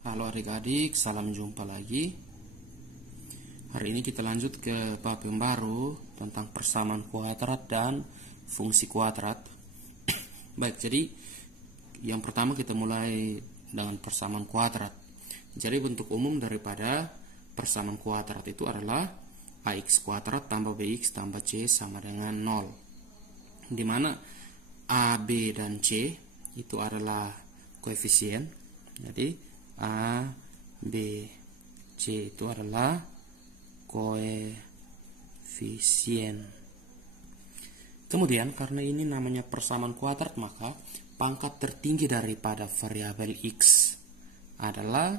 Halo adik-adik, salam jumpa lagi. Hari ini kita lanjut ke bab yang baru tentang persamaan kuadrat dan fungsi kuadrat. Baik, jadi yang pertama kita mulai dengan persamaan kuadrat. Jadi bentuk umum daripada persamaan kuadrat itu adalah ax kuadrat tambah bx tambah c sama dengan 0. Di mana a, b, dan c itu adalah koefisien. Jadi A, B, C itu adalah koefisien. Kemudian karena ini namanya persamaan kuadrat, maka pangkat tertinggi daripada variabel X adalah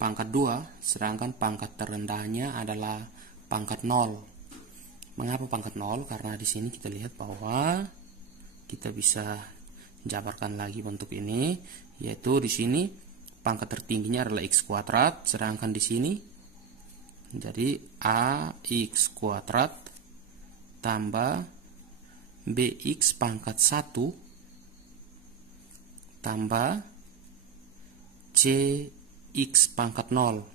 pangkat 2, sedangkan pangkat terendahnya adalah pangkat 0. Mengapa pangkat 0? Karena di sini kita lihat bahwa kita bisa jabarkan lagi bentuk ini, yaitu di sini pangkat tertingginya adalah x kuadrat, sedangkan di sini jadi ax kuadrat tambah bx pangkat 1 tambah cx pangkat 0.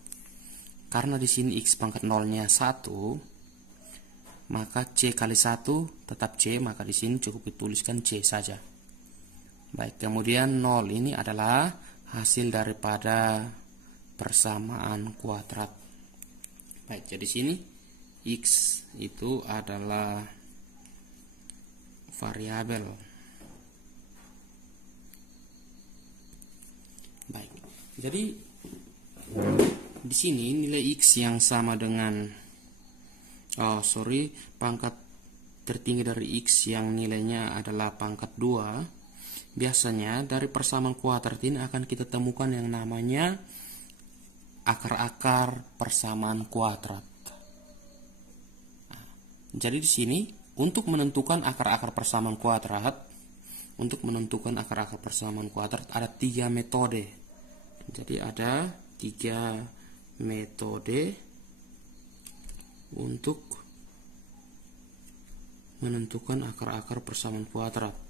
Karena di sini x pangkat 0-nya 1, maka c kali 1 tetap c, maka di sini cukup dituliskan c saja. Baik, kemudian 0 ini adalah hasil daripada persamaan kuadrat. Baik, jadi sini x itu adalah variabel. Baik, jadi di sini nilai x yang sama dengan pangkat tertinggi dari x yang nilainya adalah pangkat 2. Biasanya dari persamaan kuadrat ini akan kita temukan yang namanya akar-akar persamaan kuadrat. Jadi di sini untuk menentukan akar-akar persamaan kuadrat, ada 3 metode. Jadi ada 3 metode untuk menentukan akar-akar persamaan kuadrat.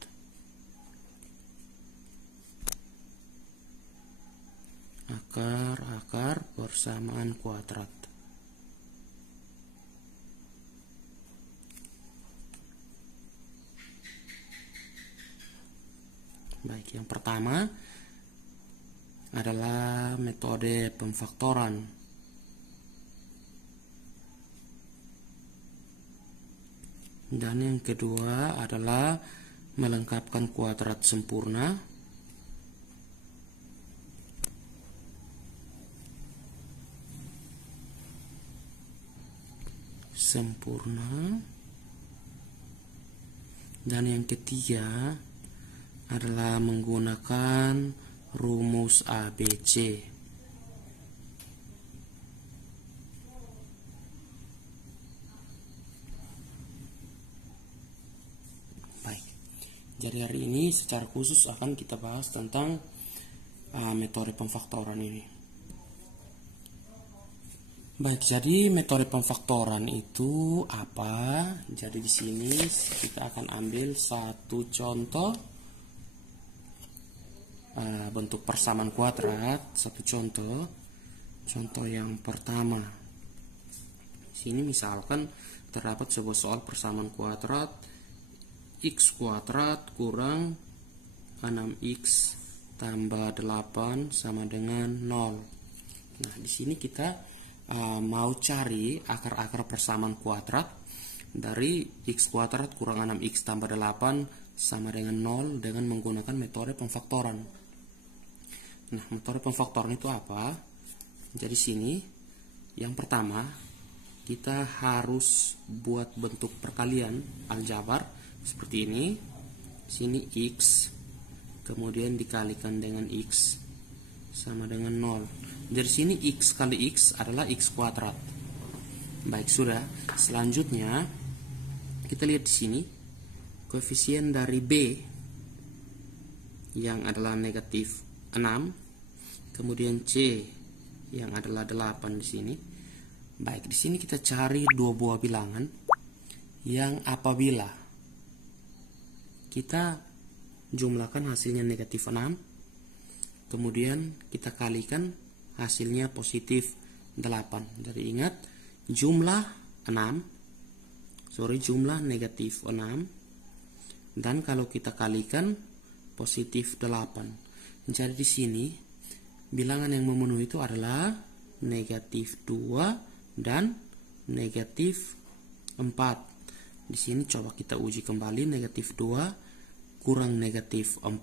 Akar-akar persamaan kuadrat. Baik, yang pertama adalah metode pemfaktoran. Dan yang kedua adalah melengkapkan kuadrat sempurna. Dan yang ketiga adalah menggunakan rumus ABC. Baik, jadi hari ini secara khusus akan kita bahas tentang metode pemfaktoran ini. Baik, jadi metode pemfaktoran itu apa? Jadi di sini kita akan ambil satu contoh bentuk persamaan kuadrat, satu contoh. Contoh yang pertama. Di sini misalkan terdapat sebuah soal persamaan kuadrat x kuadrat kurang 6x tambah 8 sama dengan 0. Nah, di sini kita mau cari akar-akar persamaan kuadrat dari x kuadrat kurang 6x tambah 8 sama dengan 0 dengan menggunakan metode pemfaktoran. Nah, metode pemfaktoran itu apa? Jadi sini yang pertama kita harus buat bentuk perkalian aljabar seperti ini. Sini x kemudian dikalikan dengan x sama dengan 0. Dari sini x kali x adalah x kuadrat. Baik, sudah. Selanjutnya kita lihat di sini koefisien dari b yang adalah negatif 6, kemudian c yang adalah 8 di sini. Baik, di sini kita cari dua buah bilangan yang apabila kita jumlahkan hasilnya negatif 6, kemudian kita kalikan, hasilnya positif 8. Jadi ingat, jumlah negatif 6, dan kalau kita kalikan positif 8. Jadi di sini bilangan yang memenuhi itu adalah negatif 2 dan negatif 4. Di sini coba kita uji kembali, negatif 2 kurang negatif 4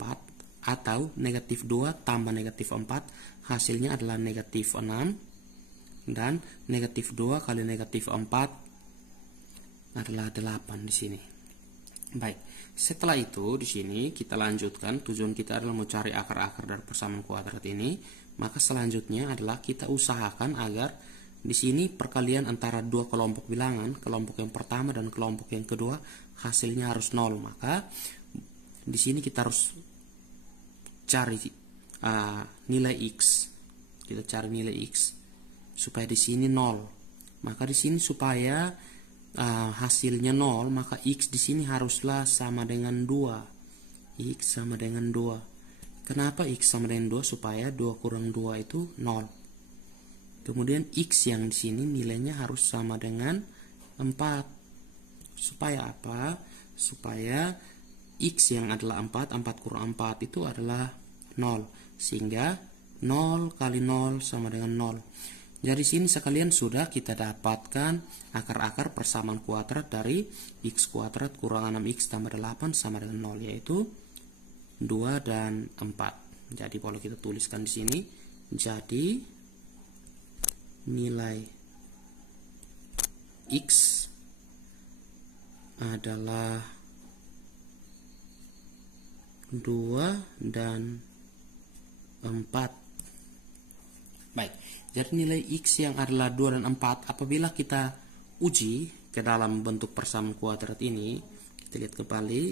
atau negatif 2 tambah negatif 4, hasilnya adalah negatif 6, dan negatif 2 kali negatif 4 adalah 8 di sini. Baik, setelah itu di sini kita lanjutkan. Tujuan kita adalah mencari akar-akar dari persamaan kuadrat ini. Maka selanjutnya adalah kita usahakan agar di sini perkalian antara dua kelompok bilangan, kelompok yang pertama dan kelompok yang kedua, hasilnya harus 0. Maka di sini kita harus cari nilai x. Kita cari nilai x supaya di sini 0. Maka di sini supaya hasilnya 0, maka x di sini haruslah sama dengan 2. X sama dengan 2. Kenapa x sama dengan 2? Supaya 2 kurang 2 itu 0. Kemudian x yang di sini nilainya harus sama dengan 4. Supaya apa? Supaya x yang adalah 4 kurang 4 itu adalah 0. Sehingga 0 kali 0 sama dengan 0. Jadi sini sekalian sudah kita dapatkan akar-akar persamaan kuadrat dari x kuadrat kurang 6x tambah 8 sama dengan 0, yaitu 2 dan 4. Jadi kalau kita tuliskan di sini, jadi nilai x adalah 2 dan 4. Baik. Jadi nilai x yang adalah 2 dan 4 apabila kita uji ke dalam bentuk persamaan kuadrat ini, kita lihat kembali,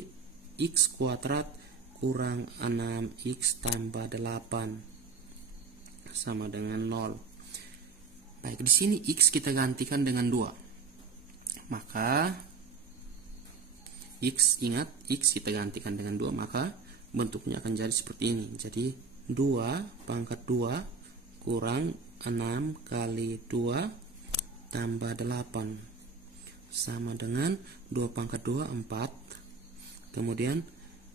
x kuadrat kurang 6x tambah 8 sama dengan 0. Baik, di sini x kita gantikan dengan 2. Maka x, ingat, x kita gantikan dengan 2, maka bentuknya akan jadi seperti ini. Jadi 2 pangkat 2 kurang 6 kali 2 tambah 8 sama dengan 2 pangkat 2, 4. Kemudian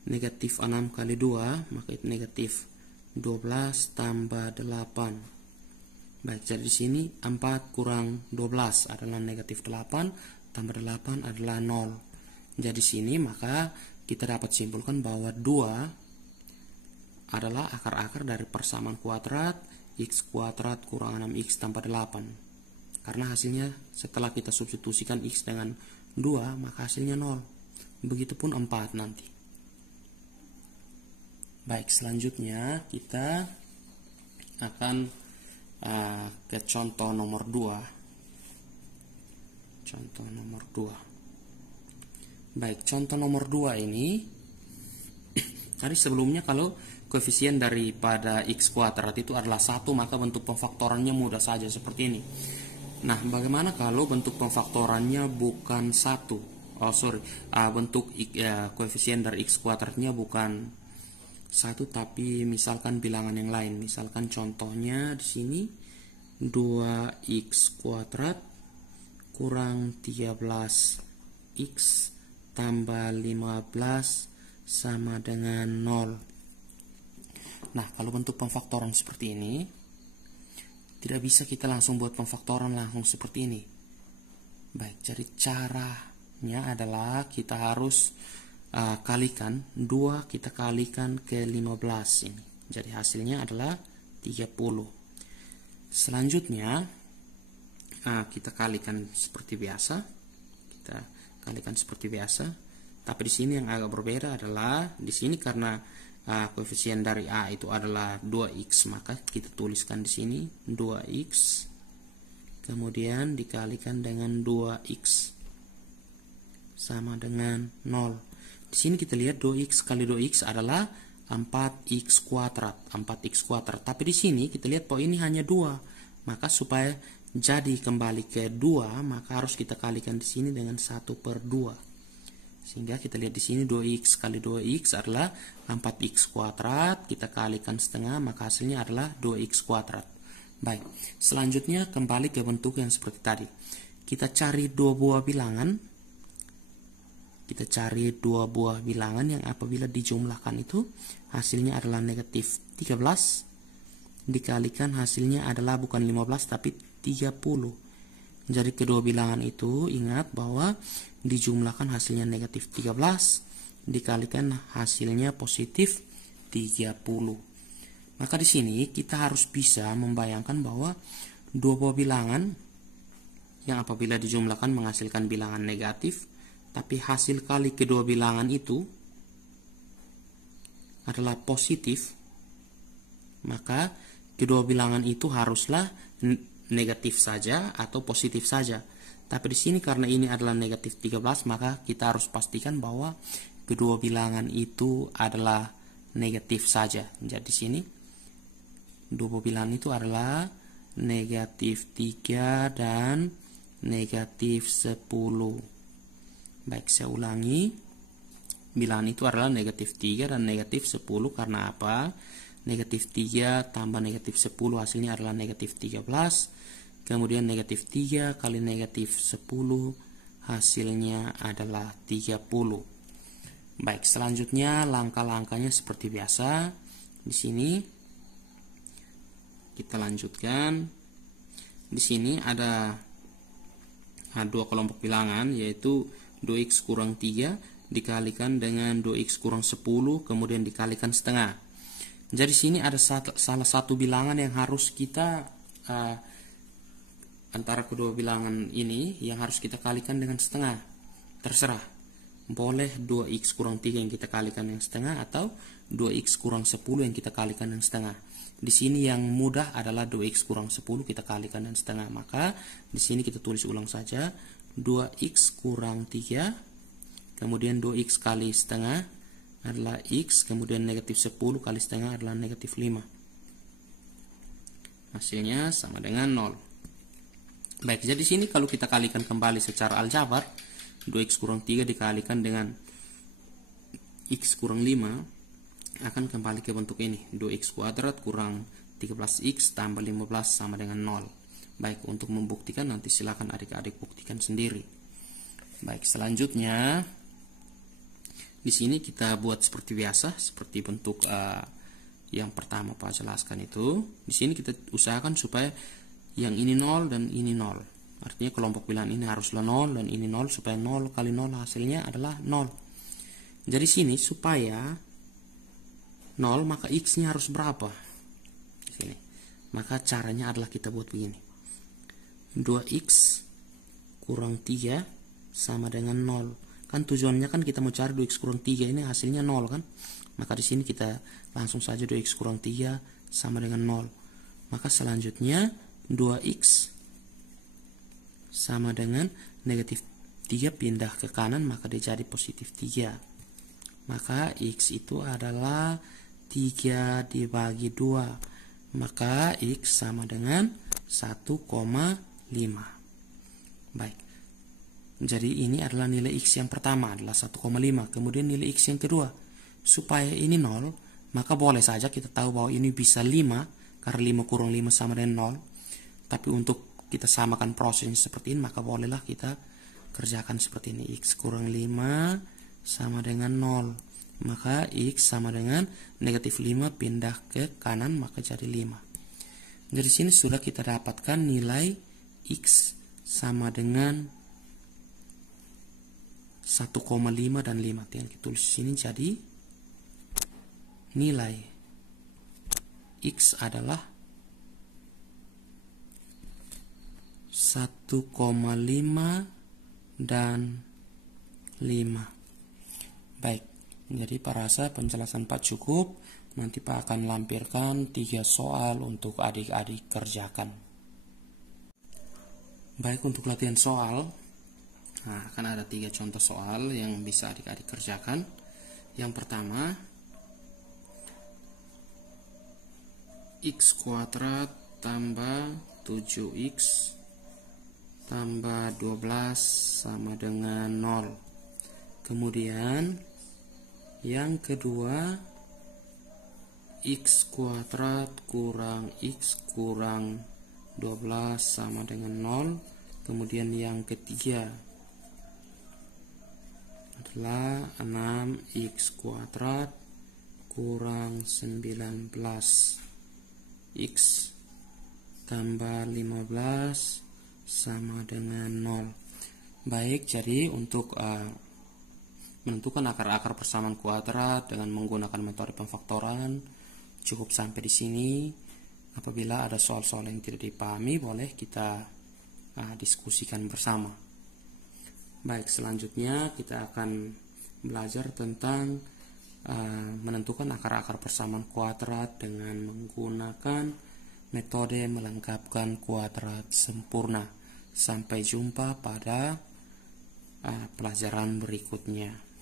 negatif 6 kali 2, maka itu negatif 12 tambah 8. Baik, jadi di sini 4 kurang 12 adalah negatif 8, tambah 8 adalah 0. Jadi di sini maka kita dapat simpulkan bahwa 2 adalah akar-akar dari persamaan kuadrat x kuadrat kurang 6x tambah 8. Karena hasilnya setelah kita substitusikan x dengan 2, maka hasilnya 0. Begitupun 4 nanti. Baik, selanjutnya kita akan ke contoh nomor 2. Contoh nomor 2. Baik, contoh nomor 2 ini tadi sebelumnya kalau koefisien daripada x kuadrat itu adalah 1, maka bentuk pemfaktorannya mudah saja seperti ini. Nah, bagaimana kalau bentuk pemfaktorannya bukan 1? Bentuk koefisien dari x kuadratnya bukan 1 tapi misalkan bilangan yang lain. Misalkan contohnya di sini 2x kuadrat kurang 13x tambah 15 sama dengan 0. Nah, kalau bentuk pemfaktoran seperti ini, tidak bisa kita langsung buat pemfaktoran langsung seperti ini. Baik, jadi caranya adalah kita harus kalikan 2, kita kalikan ke 15 ini. Jadi hasilnya adalah 30. Selanjutnya kita kalikan seperti biasa. Kita kalikan seperti biasa. Tapi di sini yang agak berbeda adalah di sini karena koefisien dari A itu adalah 2x, maka kita tuliskan di sini 2x kemudian dikalikan dengan 2x sama dengan 0. Di sini kita lihat 2x kali 2x adalah 4x kuadrat, 4x kuadrat. Tapi di sini kita lihat bahwa ini hanya 2. Maka supaya jadi kembali ke 2, maka harus kita kalikan di sini dengan 1/2. Sehingga kita lihat di sini 2x kali 2x adalah 4x kuadrat. Kita kalikan setengah, maka hasilnya adalah 2x kuadrat. Baik, selanjutnya kembali ke bentuk yang seperti tadi. Kita cari dua buah bilangan. Kita cari dua buah bilangan yang apabila dijumlahkan itu hasilnya adalah negatif 13. Dikalikan hasilnya adalah bukan 15 tapi 30. Jadi kedua bilangan itu ingat bahwa dijumlahkan hasilnya negatif 13, dikalikan hasilnya positif 30. Maka di sini kita harus bisa membayangkan bahwa dua buah bilangan yang apabila dijumlahkan menghasilkan bilangan negatif, tapi hasil kali kedua bilangan itu adalah positif, maka kedua bilangan itu haruslah negatif saja atau positif saja. Tapi di sini karena ini adalah negatif 13, maka kita harus pastikan bahwa kedua bilangan itu adalah negatif saja. Jadi di sini dua bilangan itu adalah negatif 3 dan negatif 10. Baik, saya ulangi. Bilangan itu adalah negatif 3 dan negatif 10. Karena apa? Negatif 3 tambah negatif 10 hasilnya adalah negatif 13. Kemudian negatif 3 kali negatif 10 hasilnya adalah 30. Baik, selanjutnya langkah-langkahnya seperti biasa. Di sini kita lanjutkan. Di sini ada dua kelompok bilangan, yaitu 2x kurang 3 dikalikan dengan 2x kurang 10 kemudian dikalikan setengah. Jadi sini ada salah satu bilangan yang harus kita antara kedua bilangan ini yang harus kita kalikan dengan setengah. Terserah. Boleh 2x kurang 3 yang kita kalikan dengan setengah atau 2x kurang 10 yang kita kalikan dengan setengah. Di sini yang mudah adalah 2x kurang 10 kita kalikan dengan setengah. Maka di sini kita tulis ulang saja 2x kurang 3 kemudian 2x kali setengah adalah x, kemudian negatif 10 kali setengah adalah negatif 5. Hasilnya sama dengan 0. Baik, jadi sini kalau kita kalikan kembali secara aljabar, 2x kurang 3 dikalikan dengan x kurang 5 akan kembali ke bentuk ini, 2x kuadrat kurang 13x tambah 15 sama dengan 0. Baik, untuk membuktikan nanti silakan adik-adik buktikan sendiri. Baik, selanjutnya di sini kita buat seperti biasa, seperti bentuk yang pertama Pak jelaskan itu. Di sini kita usahakan supaya yang ini 0 dan ini 0. Artinya kelompok bilangan ini haruslah 0 dan ini 0 supaya 0 kali 0 hasilnya adalah 0. Jadi sini supaya 0 maka x-nya harus berapa? Di sini. Maka caranya adalah kita buat begini. 2x kurang 3 sama dengan 0. Kan tujuannya kan kita mau cari 2x kurang 3 ini hasilnya 0 kan. Maka di sini kita langsung saja 2x kurang 3 sama dengan 0. Maka selanjutnya 2x sama dengan negatif 3 pindah ke kanan maka dia jadi positif 3. Maka x itu adalah 3 dibagi 2. Maka x sama dengan 1,5. Baik. Jadi ini adalah nilai x yang pertama adalah 1,5. Kemudian nilai x yang kedua. Supaya ini 0, maka boleh saja kita tahu bahwa ini bisa 5. Karena 5 kurang 5 sama dengan 0. Tapi untuk kita samakan prosesnya seperti ini, maka bolehlah kita kerjakan seperti ini. X kurang 5 sama dengan 0. Maka x sama dengan negatif 5 pindah ke kanan, maka jadi 5. Dari sini sudah kita dapatkan nilai x sama dengan 1,5 dan 5. Tinggal kita tulis sini, jadi nilai x adalah 1,5 dan 5. Baik, jadi Pak rasa penjelasan Pak cukup. Nanti Pak akan lampirkan 3 soal untuk adik-adik kerjakan. Baik, untuk latihan soal, akan ada 3 contoh soal yang bisa adik-adik kerjakan. Yang pertama, x kuadrat tambah 7x tambah 12 sama dengan 0. Kemudian yang kedua, x kuadrat kurang x kurang 12 sama dengan 0. Kemudian yang ketiga adalah 6x kuadrat kurang 19 x tambah 15 sama dengan 0. Baik, jadi untuk menentukan akar-akar persamaan kuadrat dengan menggunakan metode pemfaktoran cukup sampai di sini. Apabila ada soal-soal yang tidak dipahami, boleh kita diskusikan bersama. Baik, selanjutnya kita akan belajar tentang menentukan akar-akar persamaan kuadrat dengan menggunakan metode melengkapkan kuadrat sempurna. Sampai jumpa pada pelajaran berikutnya.